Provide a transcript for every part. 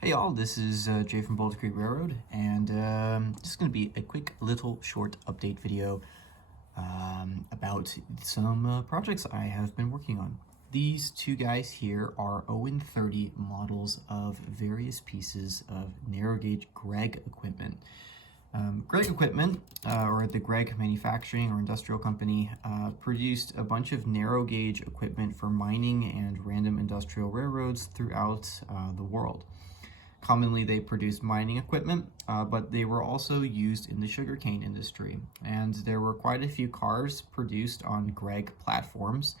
Hey y'all, this is Jay from Boulder Creek Railroad, and this is going to be a quick little short update video about some projects I have been working on. These two guys here are On30 models of various pieces of narrow gauge Gregg equipment. Gregg equipment, or the Gregg Manufacturing or Industrial Company, produced a bunch of narrow gauge equipment for mining and random industrial railroads throughout the world. Commonly, they produced mining equipment, but they were also used in the sugarcane industry. And there were quite a few cars produced on Gregg platforms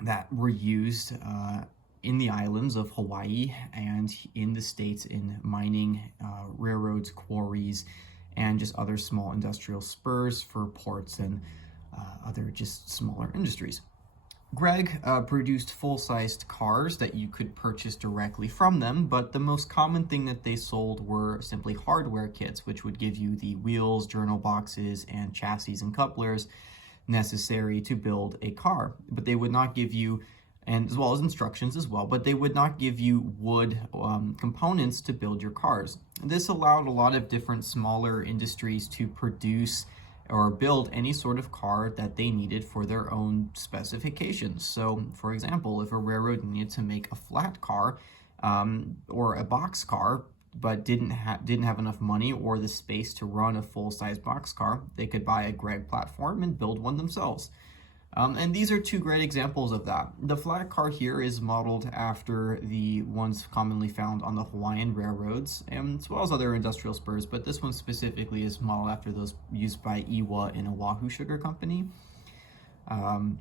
that were used in the islands of Hawaii and in the States in mining, railroads, quarries, and just other small industrial spurs for ports and other just smaller industries. Gregg produced full-sized cars that you could purchase directly from them, but the most common thing that they sold were simply hardware kits, which would give you the wheels, journal boxes, and chassis and couplers necessary to build a car. But they would not give you, and as well as instructions as well, but they would not give you wood components to build your cars. This allowed a lot of different smaller industries to produce or build any sort of car that they needed for their own specifications. So, for example, if a railroad needed to make a flat car or a box car, but didn't have enough money or the space to run a full-size box car, they could buy a Gregg platform and build one themselves. And these are two great examples of that. The flat car here is modeled after the ones commonly found on the Hawaiian railroads, and as well as other industrial spurs, but this one specifically is modeled after those used by Iwa and Oahu Sugar Company. And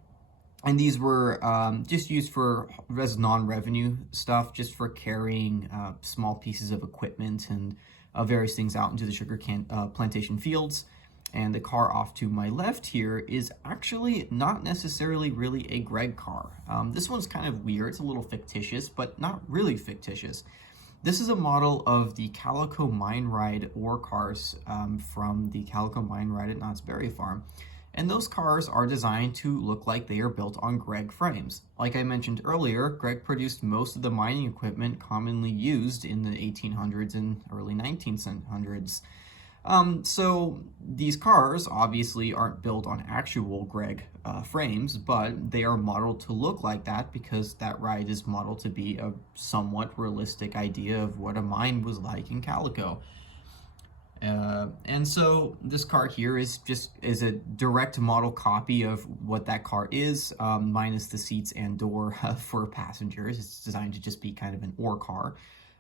these were just used for non-revenue stuff, just for carrying small pieces of equipment and various things out into the sugar plantation fields. And the car off to my left here is actually not necessarily really a Gregg car. This one's kind of weird. It's a little fictitious, but not really fictitious. This is a model of the Calico Mine Ride ore cars from the Calico Mine Ride at Knott's Berry Farm. And those cars are designed to look like they are built on Gregg frames. Like I mentioned earlier, Gregg produced most of the mining equipment commonly used in the 1800s and early 1900s. So these cars obviously aren't built on actual Gregg frames, but they are modeled to look like that because that ride is modeled to be a somewhat realistic idea of what a mine was like in Calico. And so this car here is a direct model copy of what that car is, minus the seats and door for passengers. It's designed to just be kind of an ore car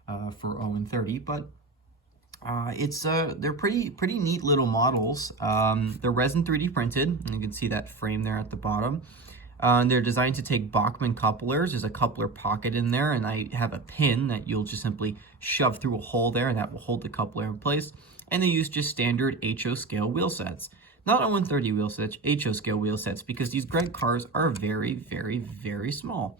for On30, but they're pretty neat little models. They're resin 3D printed, and you can see that frame there at the bottom. They're designed to take Bachmann couplers. There's a coupler pocket in there, and I have a pin that you'll just simply shove through a hole there, and that will hold the coupler in place. And they use just standard HO scale wheel sets. Not On30 wheel sets, HO scale wheel sets, because these Gregg cars are very, very, very small.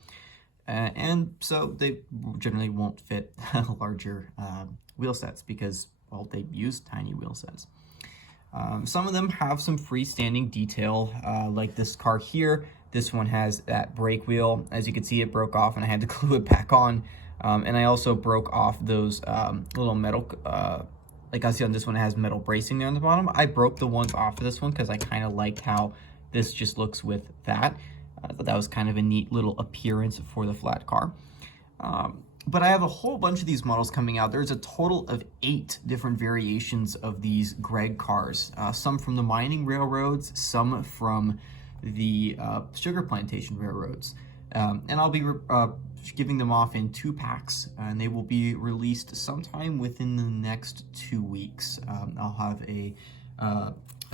And so they generally won't fit larger wheel sets because, well, they use tiny wheel sets. Some of them have some freestanding detail, like this car here. This one has that brake wheel. As you can see, it broke off and I had to glue it back on. And I also broke off those little metal, like I see on this one, it has metal bracing there on the bottom. I broke the ones off of this one because I kind of liked how this just looks with that. I thought that was kind of a neat little appearance for the flat car. But I have a whole bunch of these models coming out. There's a total of 8 different variations of these Gregg cars. Some from the mining railroads, some from the sugar plantation railroads. And I'll be giving them off in 2 packs, and they will be released sometime within the next 2 weeks. I'll have a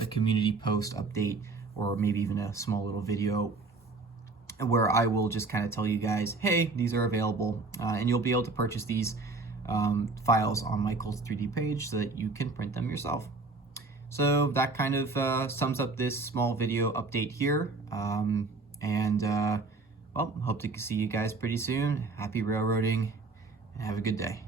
community post update, or maybe even a small little video where I will just kind of tell you guys, hey, these are available, and you'll be able to purchase these files on my Colt 3D page so that you can print them yourself. So that kind of sums up this small video update here, well, hope to see you guys pretty soon. Happy railroading, and have a good day.